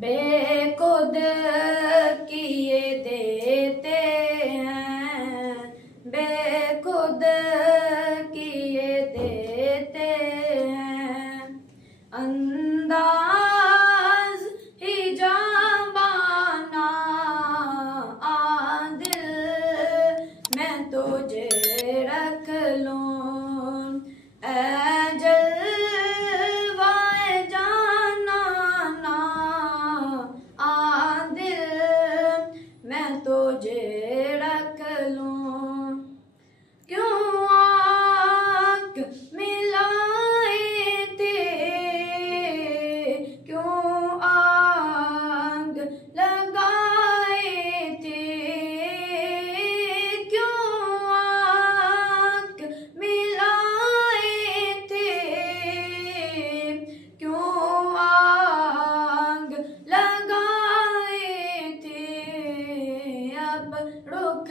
बेखुद किए देते हैं, बेखुद किए देते हैं। अंदाज ही जाबाना आदिल मैं तुझे रख लूं, ऐ जलवाए जाना आदिल मैं तुझे रख लूं। क्यों आँख मिलाए थे, क्यों आग लगाए थे, क्यों आँख मिलाए थे, क्यों आग लगाए थे। अब रुख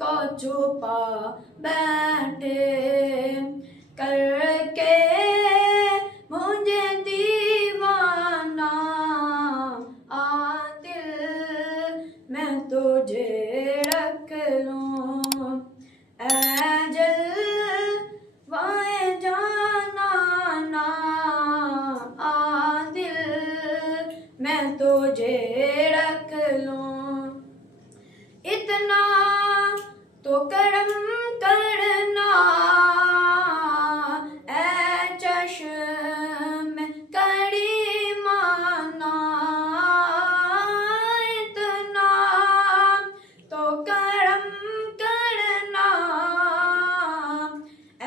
को छुपा बैठे करके मुझे दीवाना आदिल मैं तुझे रख लूं, ऐ जलवाए जाना आदिल मैं तुझे रख लूं। इतना तो करम करना ऐ चश्म करीमाना, इतना तो करम करना ऐ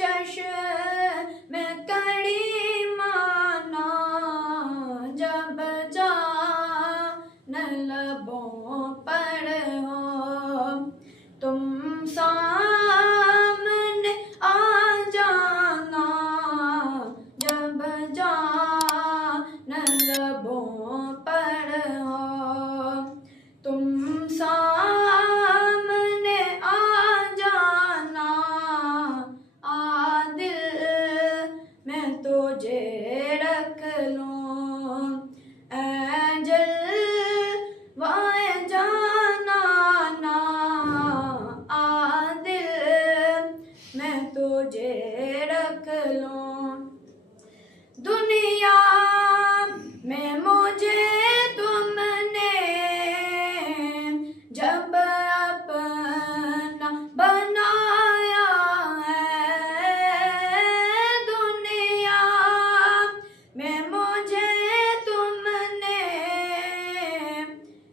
चश्म करीमाना। जब जान लबों पर हो तुम सामने आ जाना, जब जान लबों पर हो तुम सामने आ जाना आदिल मैं तुझे रख लूं, ऐ जलवाए जाना आदिल मैं तुझे रख लूं। दुनिया में मुझे तुमने जब अपना बनाया है, दुनिया में मुझे तुमने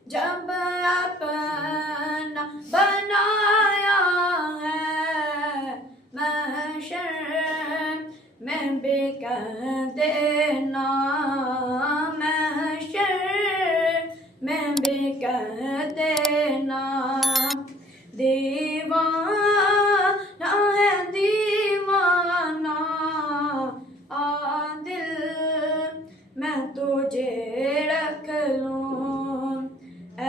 जब अपना बनाया है। महशर में भी कह देना, महशर में भी कह देना दीवाना है दीवाना आदिल मैं तुझे रख लूं, ऐ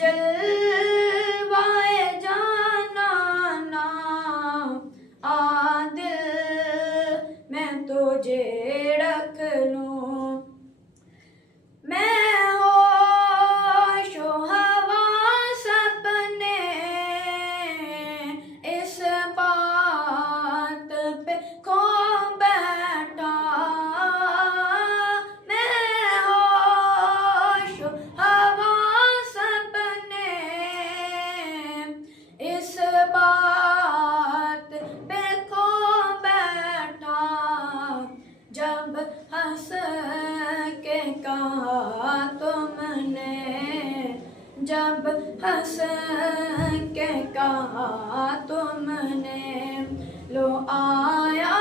जलवाए जाना आदिल मैं तुझे रख लूं। मैं होशो हवास अपने इस बात पे खो बैठा, मैं होशो हवास अपने इस बात पे खो बैठा। जब हंस के कहा तुमने, जब हंस के कहा तुमने लो आया